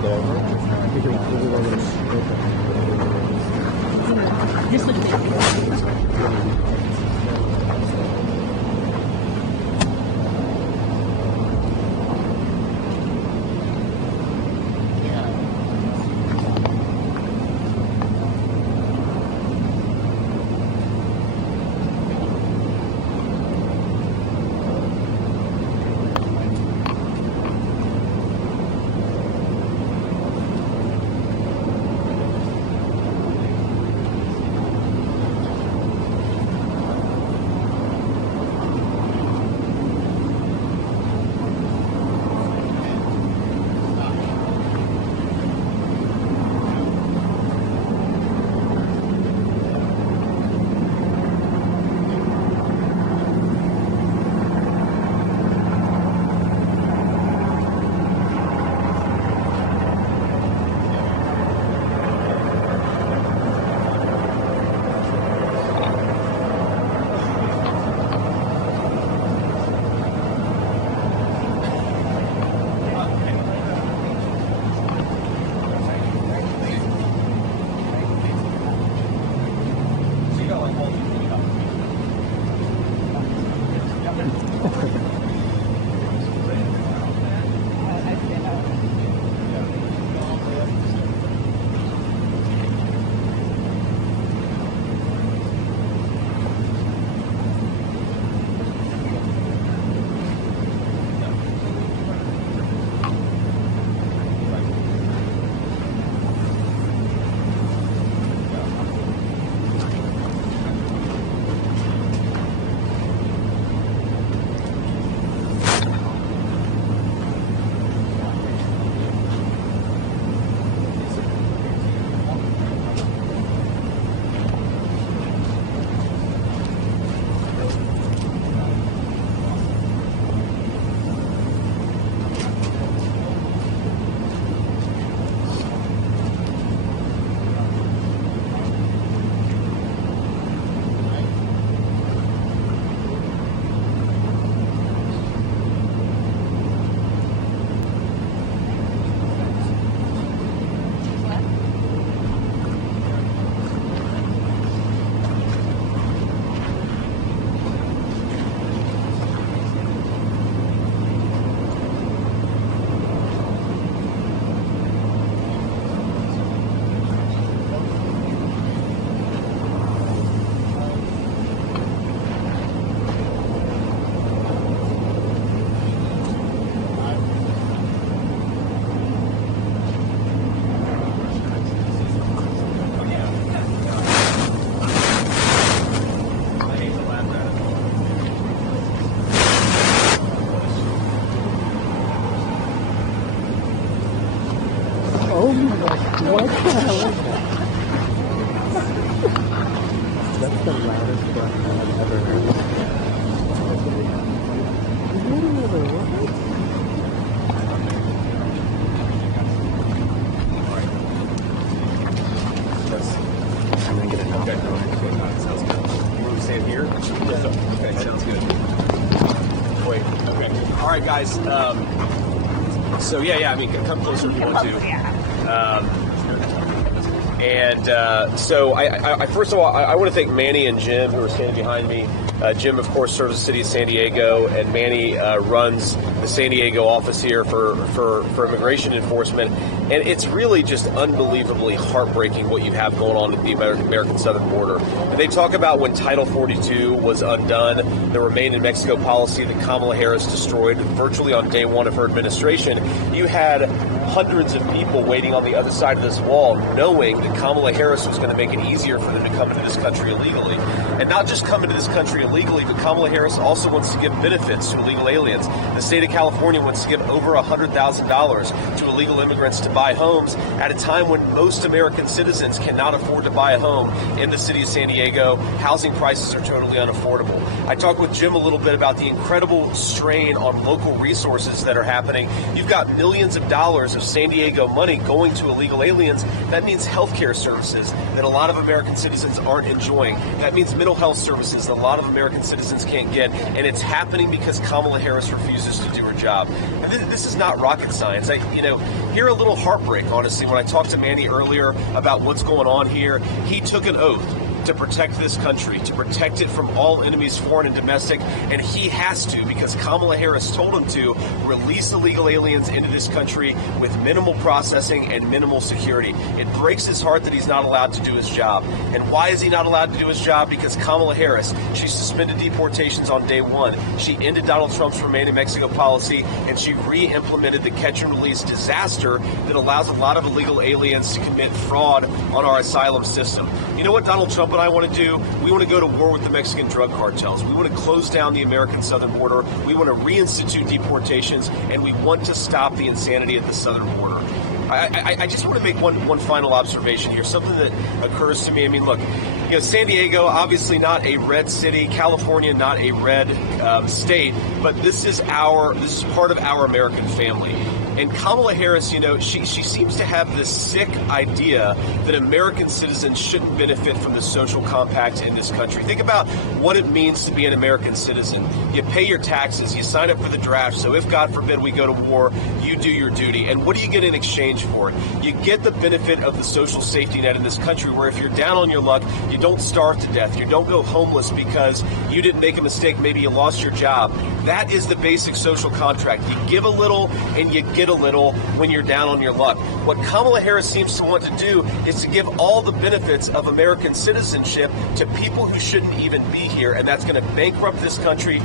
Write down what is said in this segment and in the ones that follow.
get over it? This would be. Oh my gosh, what the hell is that? That's the loudest breath I've ever heard. I'm gonna get it. Okay, sounds good. You want to stay here? Yeah. Okay, sounds good. Wait, okay. All right, guys. So yeah, I mean, come closer if you want to. So I first of all, I want to thank Manny and Jim, who are standing behind me. Jim, of course, serves the city of San Diego, and Manny runs the San Diego office here for immigration enforcement. And it's really just unbelievably heartbreaking what you have going on at the American southern border. They talk about when Title 42 was undone, the Remain in Mexico policy that Kamala Harris destroyed virtually on day one of her administration. You had hundreds of people waiting on the other side of this wall, knowing that Kamala Harris was going to make it easier for them to come into this country illegally. And not just come into this country illegally, but Kamala Harris also wants to give benefits to illegal aliens. The state of California wants to give over $100,000 to illegal immigrants to buy homes at a time when most American citizens cannot afford to buy a home in the city of San Diego. Housing prices are totally unaffordable. I talked with Jim a little bit about the incredible strain on local resources that are happening. You've got millions of dollars of San Diego money going to illegal aliens. That means healthcare healthcare services that a lot of American citizens aren't enjoying. That means mental health services that a lot of American citizens can't get, and it's happening because Kamala Harris refuses to do her job. And this is not rocket science. I hear a little heartbreak, honestly, when I talked to Manny earlier about what's going on here. He took an oath to protect this country, to protect it from all enemies, foreign and domestic, and he has to, because Kamala Harris told him to, release illegal aliens into this country with minimal processing and minimal security. It breaks his heart that he's not allowed to do his job. And why is he not allowed to do his job? Because Kamala Harris, she suspended deportations on day one. She ended Donald Trump's Remain in Mexico policy, and she re-implemented the catch and release disaster that allows a lot of illegal aliens to commit fraud on our asylum system. You know what Donald Trump and I want to do? We want to go to war with the Mexican drug cartels. We want to close down the American southern border. We want to reinstitute deportations, and we want to stop the insanity at the southern border. I just want to make one final observation here, something that occurs to me. I mean, look, San Diego, obviously not a red city, California, not a red state, but this is part of our American family. And Kamala Harris, she seems to have this sick idea that American citizens shouldn't benefit from the social compact in this country. Think about what it means to be an American citizen. You pay your taxes, you sign up for the draft, so if, God forbid, we go to war, you do your duty. And what do you get in exchange for it? You get the benefit of the social safety net in this country, where if you're down on your luck, you don't starve to death, you don't go homeless because you didn't make a mistake, maybe you lost your job. That is the basic social contract. You give a little and you get a little when you're down on your luck. What Kamala Harris seems to want to do is to give all the benefits of American citizenship to people who shouldn't even be here, and that's going to bankrupt this country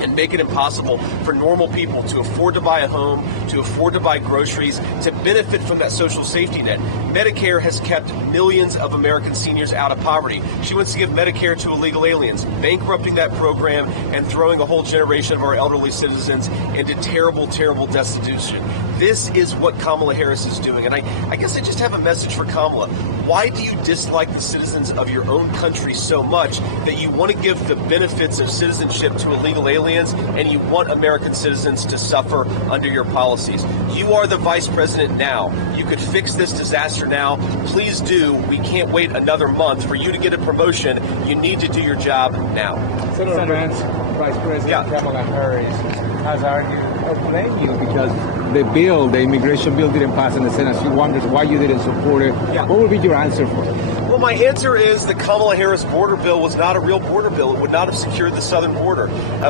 and make it impossible for normal people to afford to buy a home, to afford to buy groceries, to benefit from that social safety net. Medicare has kept millions of American seniors out of poverty. She wants to give Medicare to illegal aliens, bankrupting that program and throwing a whole generation of our elderly citizens into terrible, terrible destitution. This is what Kamala Harris is doing. And I guess I just have a message for Kamala. Why do you dislike the citizens of your own country so much that you want to give the benefits of citizenship to illegal aliens and you want American citizens to suffer under your policies? You are the vice president now. You could fix this disaster now. Please do. We can't wait another month for you to get a promotion. You need to do your job now. Senator Vance, Vice President Kamala Harris has argued or blamed you because the immigration bill didn't pass in the Senate. She wonders why you didn't support it. Yeah. What would be your answer for it? Well, my answer is the Kamala Harris border bill was not a real border bill. It would not have secured the southern border.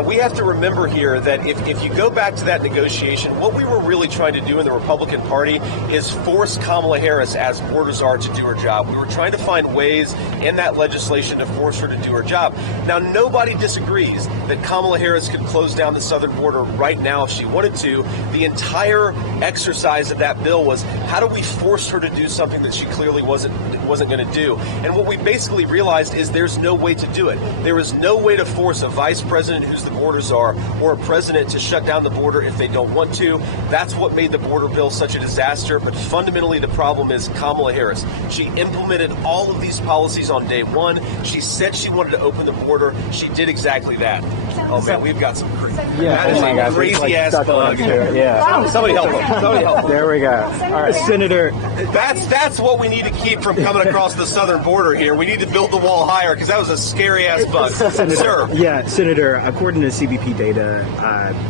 We have to remember here that if you go back to that negotiation, what we were really trying to do in the Republican Party is force Kamala Harris, as borders are, to do her job. We were trying to find ways in that legislation to force her to do her job. Now, nobody disagrees that Kamala Harris could close down the southern border right now if she wanted to. The entire exercise of that bill was, how do we force her to do something that she clearly wasn't going to do? And what we basically realized is there's no way to do it. There is no way to force a vice president who's the borders are or a president to shut down the border if they don't want to. That's what made the border bill such a disaster. But fundamentally, the problem is Kamala Harris. She implemented all of these policies on day one. She said she wanted to open the border. She did exactly that. Oh man, we've got some crazy ass bug. Yeah. Somebody help him. Somebody help him. There we go. All right, Senator. That's what we need to keep from coming across the southern border here. We need to build the wall higher because that was a scary ass bug. Sir. Yeah, Senator. According to CBP data,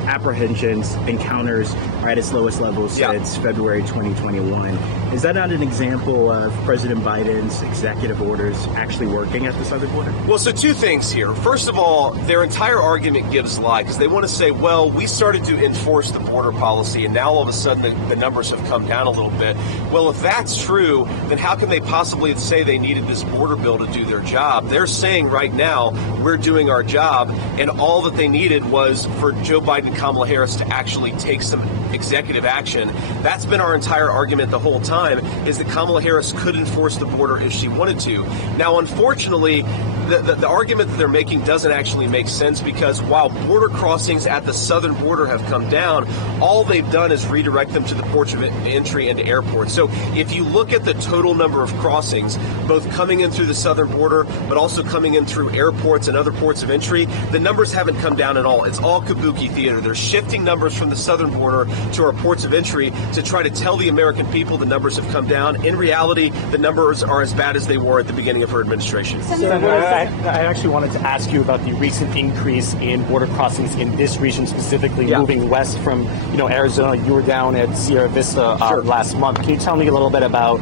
apprehensions, encounters are at its lowest level since February 2021. Is that not an example of President Biden's executive orders actually working at the southern border? Well, so two things here. First of all, their entire argument gives lie because they want to say, well, we started to enforce the border policy and now all of a sudden the numbers have come down a little bit. Well, if that's true, then how can they possibly say they needed this border bill to do their job? They're saying right now we're doing our job, and all that they needed was for Joe Biden and Kamala Harris to actually take some executive action. That's been our entire argument the whole time, is that Kamala Harris could enforce the border if she wanted to. Now, unfortunately, the argument that they're making doesn't actually make sense because while border crossings at the southern border have come down, all they've done is redirect them to the ports of entry into airports. So if you look at the total number of crossings, both coming in through the southern border, but also coming in through airports and other ports of entry, the numbers haven't come down at all. It's all kabuki theater. They're shifting numbers from the southern border to our ports of entry to try to tell the American people the numbers have come down. In reality, the numbers are as bad as they were at the beginning of her administration. Senator, I actually wanted to ask you about the recent increase in border crossings in this region, specifically moving west from Arizona. You were down at Sierra Vista last month. Can you tell me a little bit about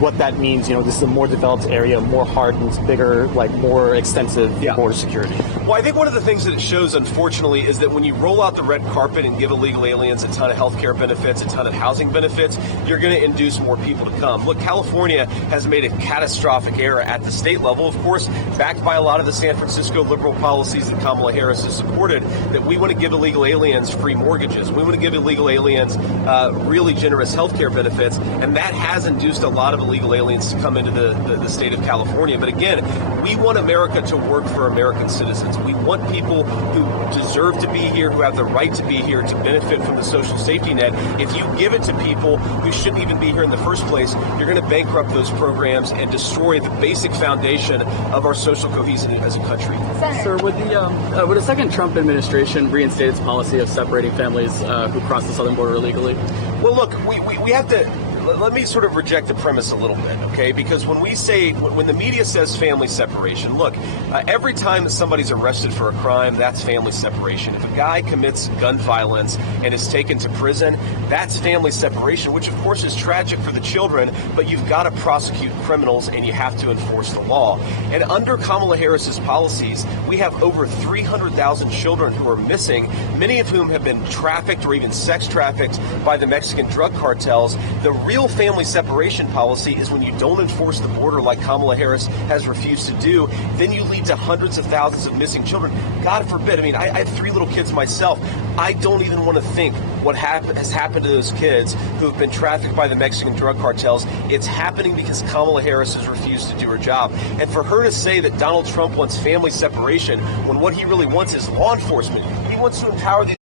what that means? This is a more developed area, more hardened, bigger, more extensive border security. Well, I think one of the things that it shows, unfortunately, is that when you roll out the red carpet and give illegal aliens a ton of health care benefits, a ton of housing benefits, you're going to induce more people to come. Look, California has made a catastrophic error at the state level, of course, backed by a lot of the San Francisco liberal policies that Kamala Harris has supported, that we want to give illegal aliens free mortgages. We want to give illegal aliens really generous health care benefits, and that has induced a lot of illegal aliens to come into the state of California. But again, we want America to work for American citizens. We want people who deserve to be here, who have the right to be here, to benefit from the social safety net. If you give it to people who shouldn't even be here in the first place, you're going to bankrupt those programs and destroy the basic foundation of our social cohesion as a country. Sir, would a second Trump administration reinstate its policy of separating families who cross the southern border illegally? Well, look, we have to. Let me sort of reject the premise a little bit, okay? Because when the media says family separation, look, every time that somebody's arrested for a crime, that's family separation. If a guy commits gun violence and is taken to prison, that's family separation, which of course is tragic for the children, but you've got to prosecute criminals and you have to enforce the law. And under Kamala Harris's policies, we have over 300,000 children who are missing, many of whom have been trafficked or even sex trafficked by the Mexican drug cartels. The real family separation policy is when you don't enforce the border like Kamala Harris has refused to do, then you lead to hundreds of thousands of missing children. God forbid. I mean, I have 3 little kids myself. I don't even want to think what has happened to those kids who have been trafficked by the Mexican drug cartels. It's happening because Kamala Harris has refused to do her job. And for her to say that Donald Trump wants family separation when what he really wants is law enforcement, he wants to empower the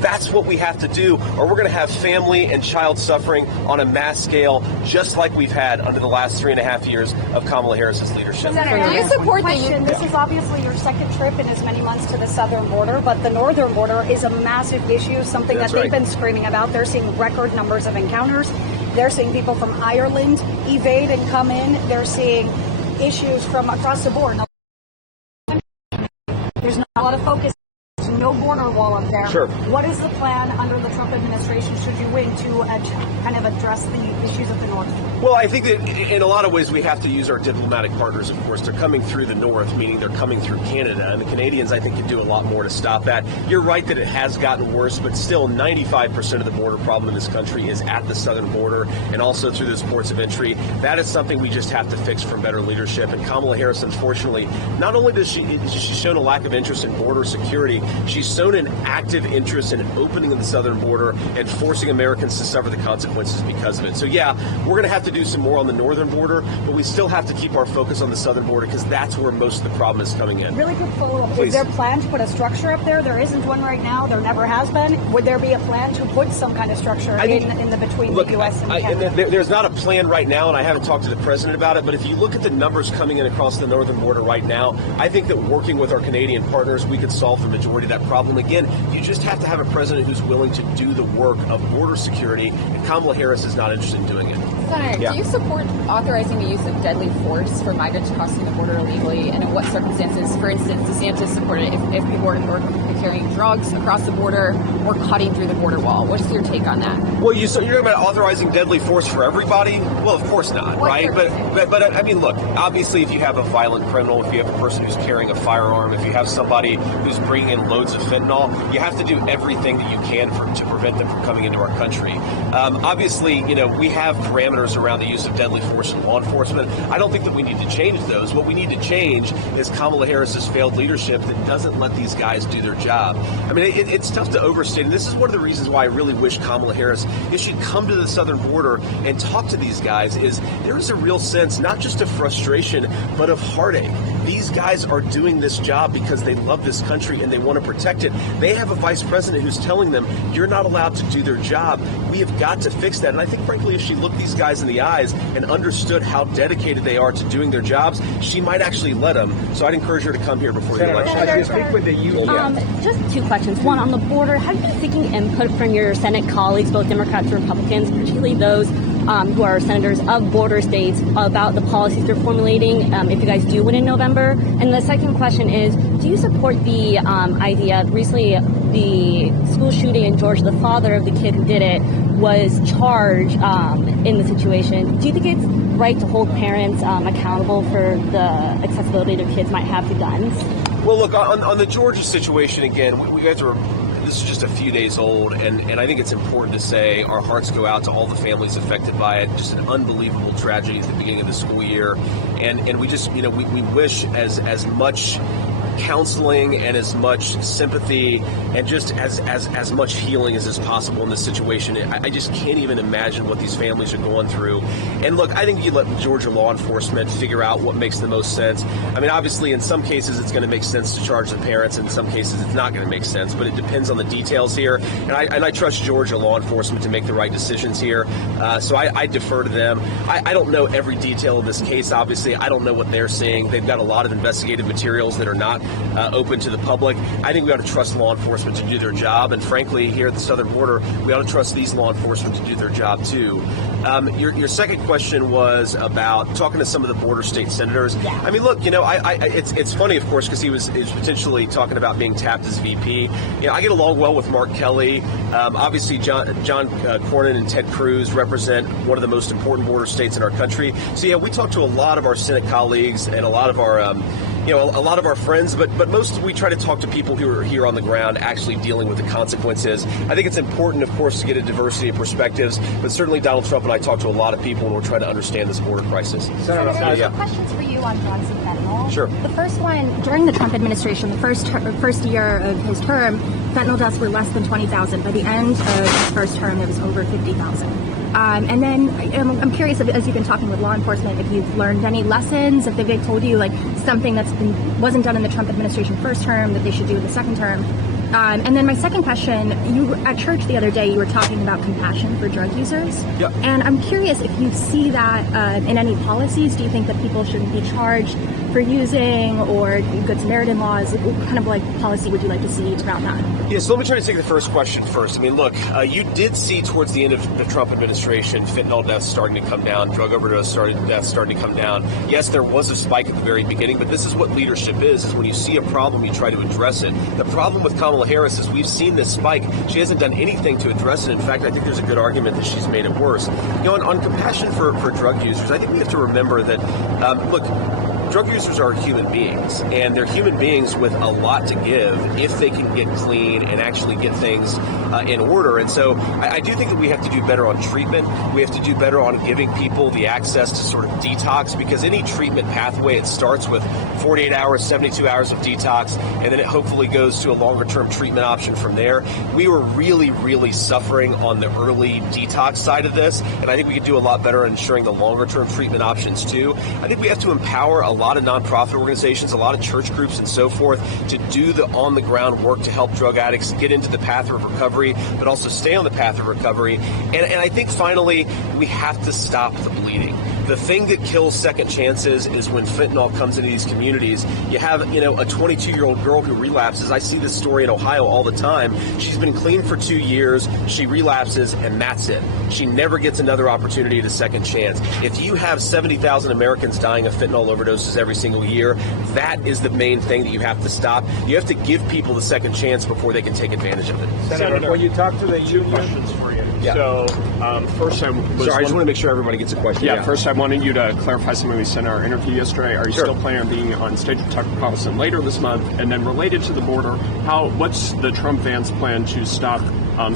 That's what we have to do, or we're going to have family and child suffering on a mass scale, just like we've had under the last 3.5 years of Kamala Harris's leadership. Senator, do you support this is obviously your second trip in as many months to the southern border, but the northern border is a massive issue, something that they've been screaming about. They're seeing record numbers of encounters. They're seeing people from Ireland evade and come in. They're seeing issues from across the board. There's not a lot of focus. No border wall up there. Sure. What is the plan under the Trump administration, should you win, to kind of address the issues of the North? Well, I think that in a lot of ways we have to use our diplomatic partners, of course. They're coming through the North, meaning they're coming through Canada, and the Canadians, I think, can do a lot more to stop that. You're right that it has gotten worse, but still 95% of the border problem in this country is at the southern border and also through those ports of entry. That is something we just have to fix from better leadership. And Kamala Harris, unfortunately, not only does she's shown a lack of interest in border security, she's shown an active interest in opening the southern border and forcing Americans to suffer the consequences because of it. So yeah, we're going to have to do some more on the northern border, but we still have to keep our focus on the southern border because that's where most of the problem is coming in. Really quick follow-up. Please. Is there a plan to put a structure up there? There isn't one right now. There never has been. Would there be a plan to put some kind of structure in the between the U.S. and Canada? There's not a plan right now, and I haven't talked to the president about it, but if you look at the numbers coming in across the northern border right now, I think that working with our Canadian partners, we could solve the majority of that problem. Again, you just have to have a president who's willing to do the work of border security, and Kamala Harris is not interested in doing it. Senator, do you support authorizing the use of deadly force for migrants crossing the border illegally, and in what circumstances? For instance, DeSantis supported if people were carrying drugs across the border or cutting through the border wall. What's your take on that? Well, you're talking about authorizing deadly force for everybody? Well, of course not, right? But I mean, look, obviously, if you have a violent criminal, if you have a person who's carrying a firearm, if you have somebody who's bringing in loads of fentanyl, you have to do everything that you can to prevent them from coming into our country. Obviously, we have parameters around the use of deadly force in law enforcement. I don't think that we need to change those. What we need to change is Kamala Harris's failed leadership that doesn't let these guys do their job. I mean, it's tough to overstate, and this is one of the reasons why I really wish Kamala Harris should come to the southern border and talk to these guys. Is there is a real sense, not just of frustration, but of heartache. These guys are doing this job because they love this country and they want to protect it. They have a vice president who's telling them, you're not allowed to do their job. We have got to fix that. And I think, frankly, if she looked these guys in the eyes and understood how dedicated they are to doing their jobs, she might actually let them. So I'd encourage her to come here before the election. As you speak with the union, just two questions. One, on the border, have you been seeking input from your Senate colleagues, both Democrats and Republicans, particularly those who are senators of border states, about the policies they're formulating if you guys do win in November? And the second question is, do you support the idea, recently the school shooting in Georgia, the father of the kid who did it was charged in the situation. Do you think it's right to hold parents accountable for the accessibility their kids might have to guns? Well, look, on the Georgia situation, again, we guys are, this is just a few days old, and I think it's important to say our hearts go out to all the families affected by it. Just an unbelievable tragedy at the beginning of the school year. And we just, we wish as much counseling and as much sympathy and just as much healing as is possible in this situation. I just can't even imagine what these families are going through. And look, I think you let Georgia law enforcement figure out what makes the most sense. I mean, obviously, in some cases, it's going to make sense to charge the parents. In some cases, it's not going to make sense. But it depends on the details here. And I trust Georgia law enforcement to make the right decisions here. So I defer to them. I don't know every detail of this case, obviously. I don't know what they're seeing. They've got a lot of investigative materials that are not open to the public. I think we ought to trust law enforcement to do their job, and frankly, here at the southern border, we ought to trust these law enforcement to do their job too. Your second question was about talking to some of the border state senators. Yeah. I mean, look, it's funny, of course, because he was potentially talking about being tapped as VP. I get along well with Mark Kelly. Obviously, John Cornyn and Ted Cruz represent one of the most important border states in our country. So yeah, we talk to a lot of our Senate colleagues and a lot of our a lot of our friends, but most we try to talk to people who are here on the ground actually dealing with the consequences. I think it's important, of course, to get a diversity of perspectives, but certainly Donald Trump and I talk to a lot of people and we're trying to understand this border crisis. Senator, I have questions for you on drugs and fentanyl. Sure. The first one, during the Trump administration, the first year of his term, fentanyl deaths were less than 20,000. By the end of his first term, there was over 50,000. And then I'm curious, as you've been talking with law enforcement, if you've learned any lessons, if they've told you like something that wasn't done in the Trump administration first term that they should do in the second term. And then my second question, you at church the other day, you were talking about compassion for drug users. Yep. And I'm curious if you see that in any policies. Do you think that people shouldn't be charged for using, or Good Samaritan laws? What kind of policy would you like to see around that? Yeah, so let me try to take the first question first. I mean, look, you did see towards the end of the Trump administration fentanyl deaths starting to come down, drug overdose deaths starting to come down. Yes, there was a spike at the very beginning, but this is what leadership is when you see a problem, you try to address it. The problem with Kamala Harris is we've seen this spike. She hasn't done anything to address it. In fact, I think there's a good argument that she's made it worse. On compassion for drug users, I think we have to remember that, look, drug users are human beings, and they're human beings with a lot to give if they can get clean and actually get things in order. And so I do think that we have to do better on treatment. We have to do better on giving people the access to sort of detox, because any treatment pathway, it starts with 48 hours, 72 hours of detox, and then it hopefully goes to a longer-term treatment option from there. We were really, really suffering on the early detox side of this, and I think we could do a lot better in ensuring the longer-term treatment options too. I think we have to empower a lot of nonprofit organizations, a lot of church groups and so forth to do the on-the-ground work to help drug addicts get into the path of recovery, but also stay on the path of recovery. And I think finally, we have to stop the bleeding. The thing that kills second chances is when fentanyl comes into these communities. You have, a 22-year-old girl who relapses. I see this story in Ohio all the time. She's been clean for 2 years. She relapses, and that's it. She never gets another opportunity at a second chance. If you have 70,000 Americans dying of fentanyl overdoses every single year, that is the main thing that you have to stop. You have to give people the second chance before they can take advantage of it. Senator, when you talk to the union, questions for you. Yeah. So, first I just want to make sure everybody gets a question. Yeah, first I wanted you to clarify something we said in our interview yesterday. Are you still planning on being on stage with Tucker Carlson later this month? And then related to the border, what's the Trump-Vance plan to stop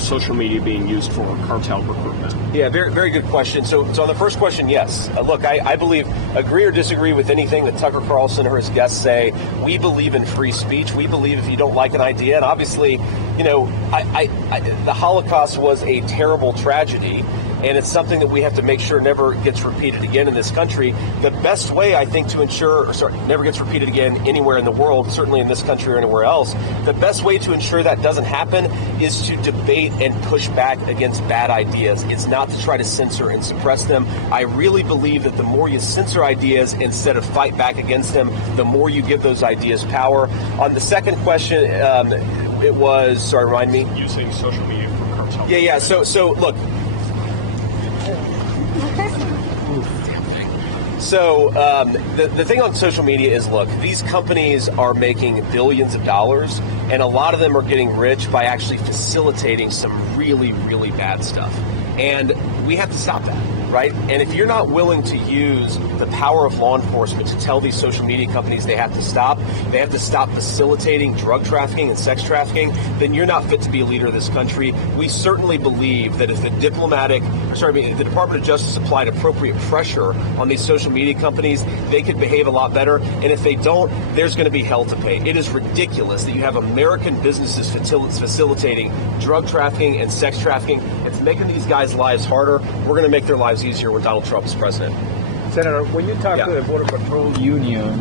social media being used for cartel recruitment? Yeah, very, very good question. So on the first question, yes. Look, I believe, agree or disagree with anything that Tucker Carlson or his guests say, we believe in free speech. We believe if you don't like an idea, and obviously, the Holocaust was a terrible tragedy, and it's something that we have to make sure never gets repeated again in this country. The best way, I think, to ensure, never gets repeated again anywhere in the world, certainly in this country or anywhere else, the best way to ensure that doesn't happen is to debate and push back against bad ideas. It's not to try to censor and suppress them. I really believe that the more you censor ideas instead of fight back against them, the more you give those ideas power. On the second question, it was. Sorry, remind me. Using social media for cartel. Yeah. So look. So the thing on social media is, look, these companies are making billions of dollars, and a lot of them are getting rich by actually facilitating some really, really bad stuff. And we have to stop that, right? And if you're not willing to use the power of law enforcement to tell these social media companies they have to stop facilitating drug trafficking and sex trafficking, then you're not fit to be a leader of this country. We certainly believe that if the the Department of Justice applied appropriate pressure on these social media companies, they could behave a lot better. And if they don't, there's going to be hell to pay. It is ridiculous that you have American businesses facilitating drug trafficking and sex trafficking. It's making these guys' lives harder. We're going to make their lives easier when Donald Trump is president. Senator, when you talk to the Border Patrol Union,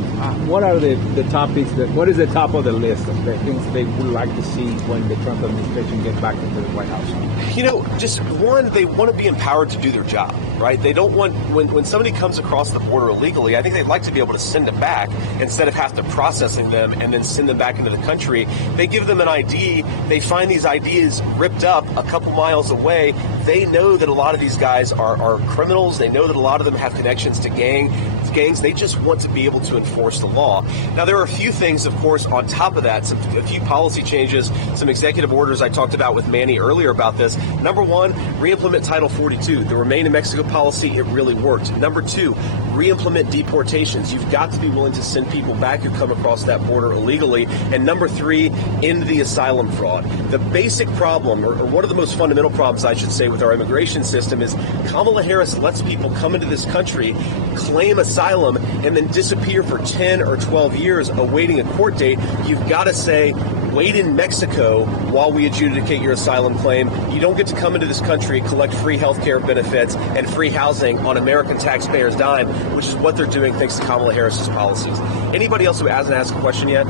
what are the topics what is the top of the list of the things they would like to see when the Trump administration gets back into the White House? You know, just one, they want to be empowered to do their job, right? They don't want, when somebody comes across the border illegally, I think they'd like to be able to send them back instead of have to processing them and then send them back into the country. They give them an ID, they find these IDs ripped up a couple miles away. They know that a lot of these guys are criminals. They know that a lot of them have connections to gangs. They just want to be able to enforce the law. Now, there are a few things, of course, on top of that, a few policy changes, some executive orders I talked about with Manny earlier about this. Number one, re-implement Title 42. The Remain in Mexico policy, it really worked. Number two, re-implement deportations. You've got to be willing to send people back who come across that border illegally. And number three, end the asylum fraud. The basic problem, or one of the most fundamental problems, I should say, with our immigration system is Kamala Harris lets people come into this country, claim asylum, and then disappear for 10 or 12 years awaiting a court date. You've got to say, wait in Mexico while we adjudicate your asylum claim. You don't get to come into this country, collect free health care benefits and free housing on American taxpayers' dime, which is what they're doing thanks to Kamala Harris's policies. Anybody else who hasn't asked a question yet?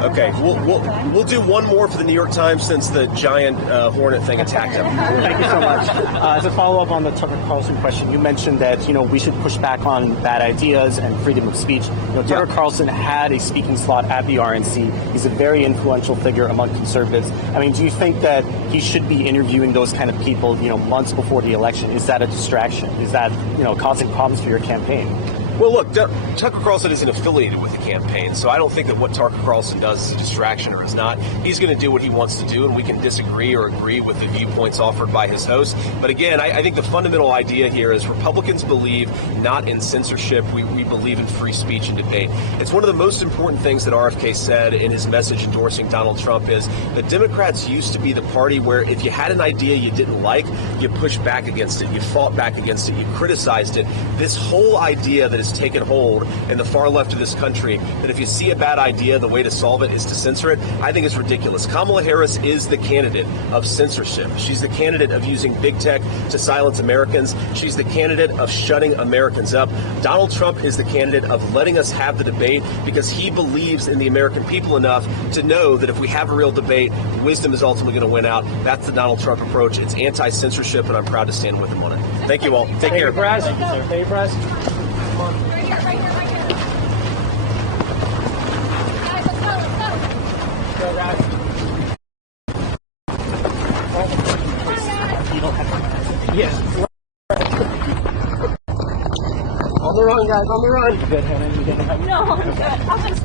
Okay, we'll do one more for the New York Times since the giant hornet thing attacked him. Thank you so much. As a follow-up on the Tucker Carlson question, you mentioned that we should push back on bad ideas and freedom of speech. Tucker Carlson had a speaking slot at the RNC. He's a very influential figure among conservatives. I mean, do you think that he should be interviewing those kind of people, months before the election? Is that a distraction? Is that causing problems for your campaign? Well, look, Tucker Carlson isn't affiliated with the campaign, so I don't think that what Tucker Carlson does is a distraction or is not. He's going to do what he wants to do, and we can disagree or agree with the viewpoints offered by his host. But again, I think the fundamental idea here is Republicans believe not in censorship. We believe in free speech and debate. It's one of the most important things that RFK said in his message endorsing Donald Trump is the Democrats used to be the party where if you had an idea you didn't like, you pushed back against it, you fought back against it, you criticized it. This whole idea that is taken hold in the far left of this country, that if you see a bad idea, the way to solve it is to censor it, I think it's ridiculous. Kamala Harris is the candidate of censorship. She's the candidate of using big tech to silence Americans. She's the candidate of shutting Americans up. Donald Trump is the candidate of letting us have the debate because he believes in the American people enough to know that if we have a real debate, wisdom is ultimately going to win out. That's the Donald Trump approach. It's anti-censorship, and I'm proud to stand with him on it. Thank you all. Take care. Thank you, sir. Thank you, Braz. Right here, right here, right here. Guys, let's go. Yes. On the run, guys. On the run. Good, Hannah. You good? No, I'm good.